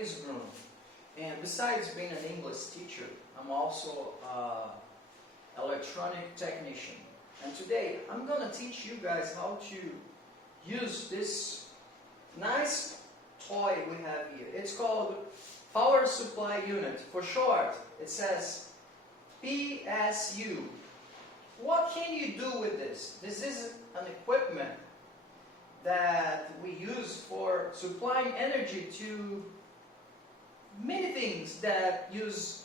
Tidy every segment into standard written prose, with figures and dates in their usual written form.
is Bruno, and besides being an English teacher, I'm also an electronic technician. And today I'm going to teach you guys how to use this nice toy we have here. It's called Power Supply Unit. For short, it says PSU. What can you do with this? This is an equipment that we use for supplying energy to many things that use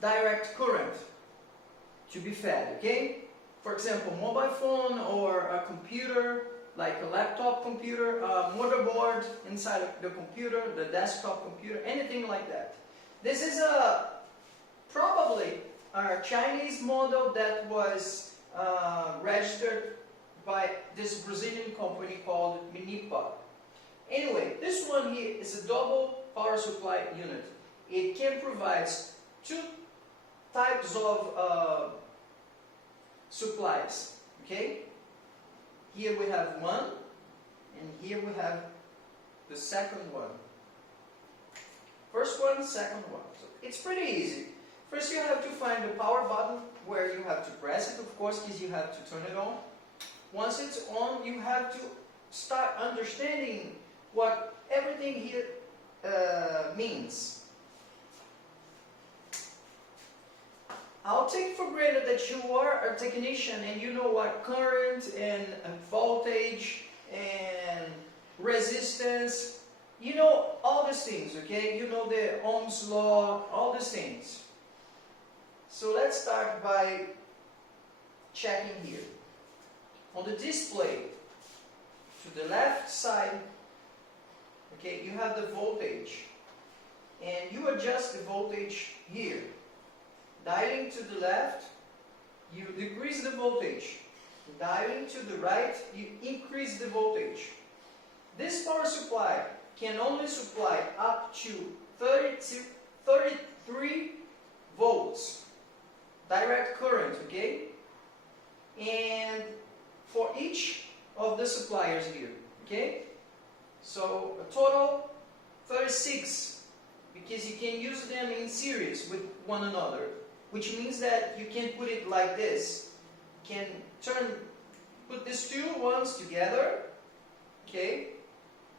direct current to be fed, okay? For example, mobile phone or a computer, like a laptop computer, a motherboard inside of the computer, the desktop computer, anything like that. This is probably a Chinese model that was registered by this Brazilian company called Minipa. Anyway, this one here is a double power supply unit. It can provide two types of supplies, okay? Here we have one, and here we have the second one. First one, second one. So it's pretty easy. First you have to find the power button where you have to press it, of course, because you have to turn it on. Once it's on, you have to start understanding what everything here means. I'll take for granted that you are a technician and you know what current and voltage and resistance, you know all these things, okay? You know the Ohm's law, all these things. So let's start by checking here. On the display, to the left side, okay, you have the voltage. And you adjust the voltage here. Dialing to the left, you decrease the voltage. Dialing to the right, you increase the voltage. This power supply can only supply up to 33 volts direct current, okay? And for each of the suppliers here, okay? So a total 36, because you can use them in series with one another, which means that you can put it like this. You can put these two ones together, okay,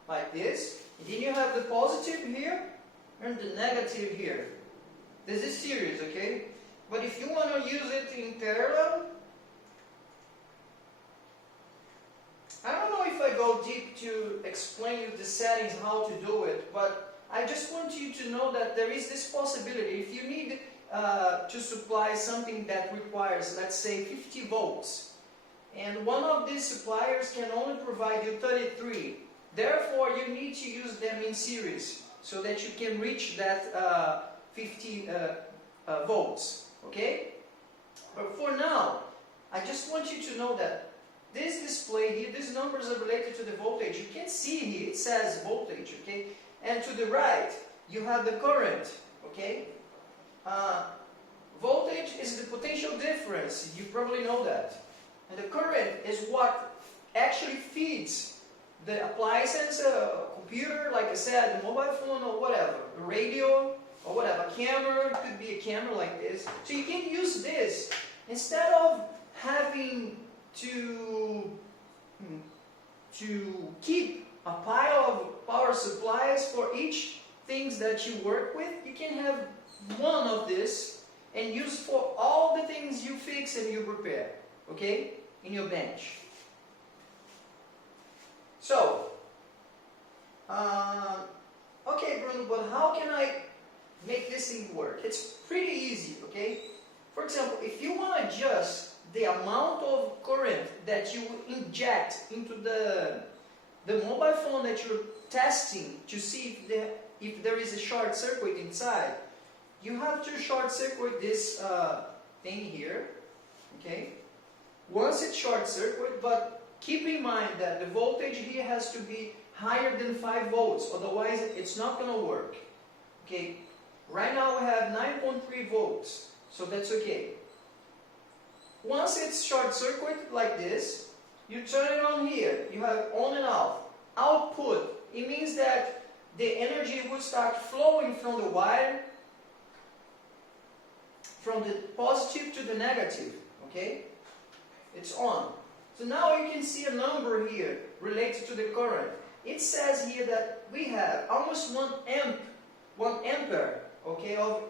like this. And then you have the positive here and the negative here. This is series, okay? But if you want to use it in parallel, I don't know if I go deep to explain you the settings, how to do it, but I just want you to know that there is this possibility. If you need to supply something that requires, let's say, 50 volts, and one of these suppliers can only provide you 33, therefore you need to use them in series so that you can reach that 50 volts. Okay? But for now, I just want you to know that this display here, these numbers are related to the voltage. You can see here, it says voltage, okay? And to the right, you have the current, okay? Voltage is the potential difference. You probably know that. And the current is what actually feeds the appliance, computer, like I said, the mobile phone or whatever, the radio, or whatever, camera, it could be a camera like this. So you can use this instead of having to keep a pile of power supplies for each things that you work with. You can have one of this and use for all the things you fix and you repair, okay, in your bench. So, okay, Bruno, but how can I make this thing work? It's pretty easy, okay? For example, if you want to adjust the amount of current that you inject into the mobile phone that you're testing to see if there is a short circuit inside, you have to short circuit this thing here, okay? Once it's short circuit, but keep in mind that the voltage here has to be higher than 5 volts, otherwise it's not going to work, okay? Right now we have 9.3 volts, so that's okay. Once it's short circuit like this, you turn it on here. You have on and off. Output, it means that the energy would start flowing from the wire, from the positive to the negative, okay? It's on. So now you can see a number here related to the current. It says here that we have almost 1 ampere, okay, of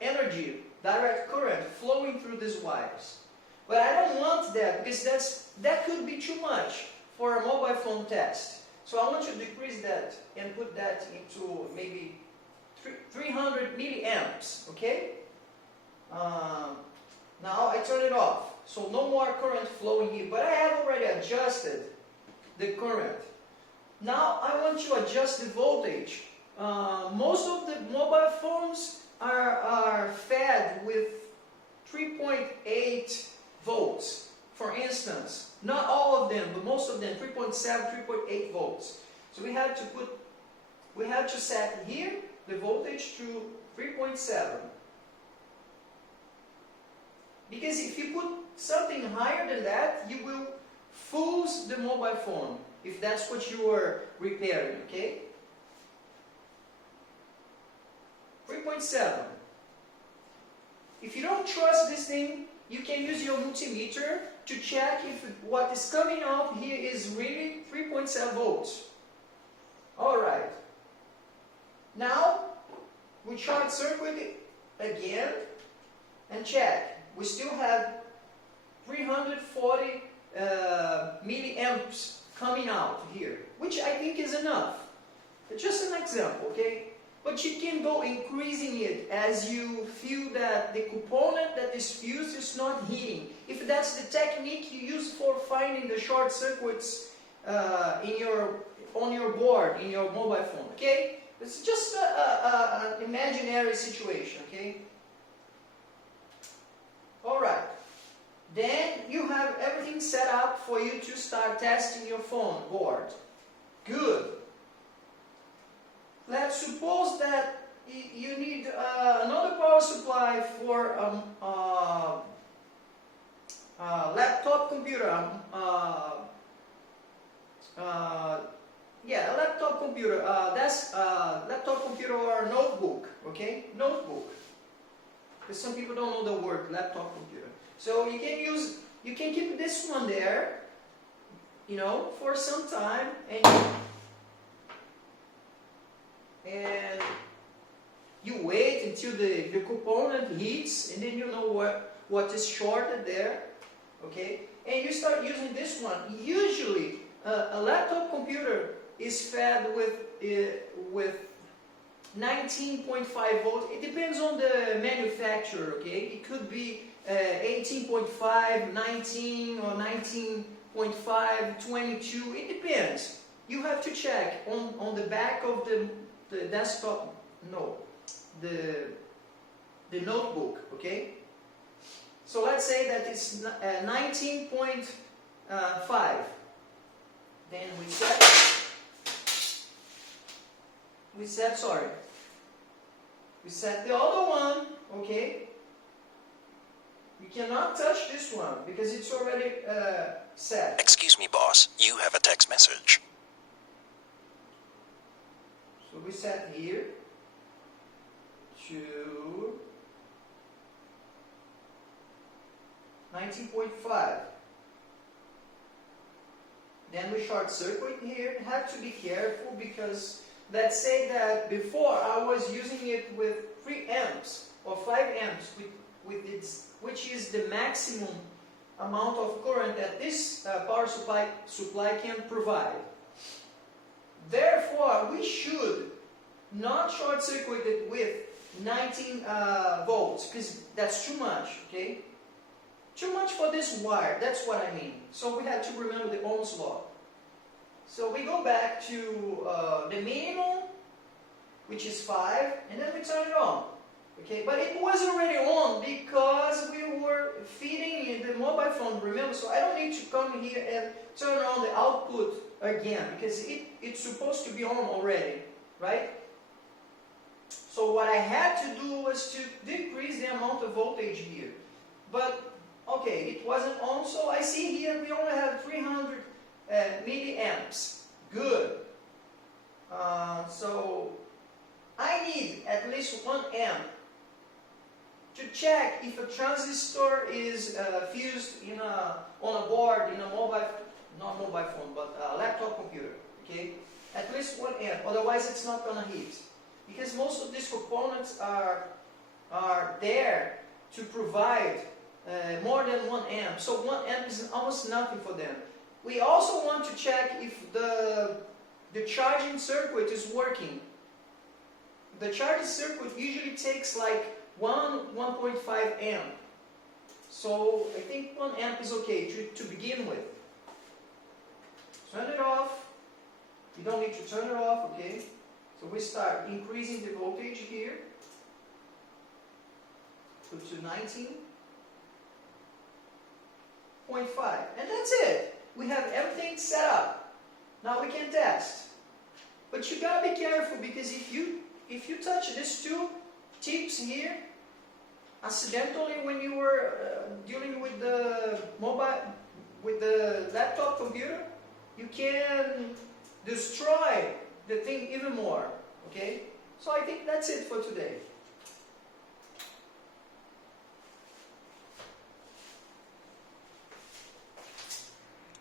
energy, direct current flowing through these wires. But I don't want that because that could be too much for a mobile phone test. So I want to decrease that and put that into maybe 300 milliamps, okay? Now I turn it off. So no more current flowing here. But I have already adjusted the current. Now I want to adjust the voltage. Most of the mobile phones are fed with 3.8 volts, for instance. Not all of them, but most of them, 3.7, 3.8 volts. So we have to set here the voltage to 3.7. Because if you put something higher than that, you will fools the mobile phone, if that's what you are repairing, okay? 3.7. If you don't trust this thing, you can use your multimeter to check if what is coming out here is really 3.7 volts. Alright. Now, we short circuit it again and check. We still have 340 milliamps coming out here, which I think is enough. It's just an example, okay? But you can go increasing it as you feel that the component that is fused is not heating. If that's the technique you use for finding the short circuits on your board, in your mobile phone, okay? It's just an imaginary situation, okay? Alright. Then you have everything set up for you to start testing your phone board. Good. Let's suppose that you need another power supply for a laptop computer. Yeah, a laptop computer. That's laptop computer or notebook. Okay, notebook. Because some people don't know the word laptop computer. So you can keep this one there, you know, for some time, and you wait until the component heats, and then you know what is shorted there, okay? And you start using this one. Usually, a laptop computer is fed with 19.5 volts. It depends on the manufacturer, okay? It could be 18.5, 19, or 19.5, 22. It depends. You have to check on the back of the desktop, no, the notebook, okay? So let's say that it's 19.5. Then we set the other one, okay? We cannot touch this one because it's already set. Excuse me, boss. You have a text message. So we set here to 19.5. Then we short circuit here. Have to be careful because let's say that before I was using it with 3 amps or 5 amps which is the maximum amount of current that this power supply can provide. Therefore, we should not short circuit it with 19 volts because that's too much, okay? Too much for this wire, that's what I mean. So we have to remember the Ohm's law. So we go back to the minimum, which is 5, and then we turn it on. Okay, but it was already on because we were feeding in the mobile phone, remember? So I don't need to come here and turn on the output again because it's supposed to be on already, right? So what I had to do was to decrease the amount of voltage here. But, okay, it wasn't on, so I see here we only have 300 milliamps. Good. So least 1 amp to check if a transistor is fused in on a board, in a not mobile phone, but a laptop computer, okay? At least 1 amp, otherwise it's not gonna heat. Because most of these components are there to provide more than 1 amp. So 1 amp is almost nothing for them. We also want to check if the charging circuit is working. The charging circuit usually takes like 1.5 amp. So I think 1 amp is okay to begin with. Turn it off. You don't need to turn it off, okay? So we start increasing the voltage here. Put to 19.5. And that's it. We have everything set up. Now we can test. But you gotta be careful, because if you touch these two tips here accidentally when you were dealing with the laptop computer, you can destroy the thing even more. Okay? So I think that's it for today.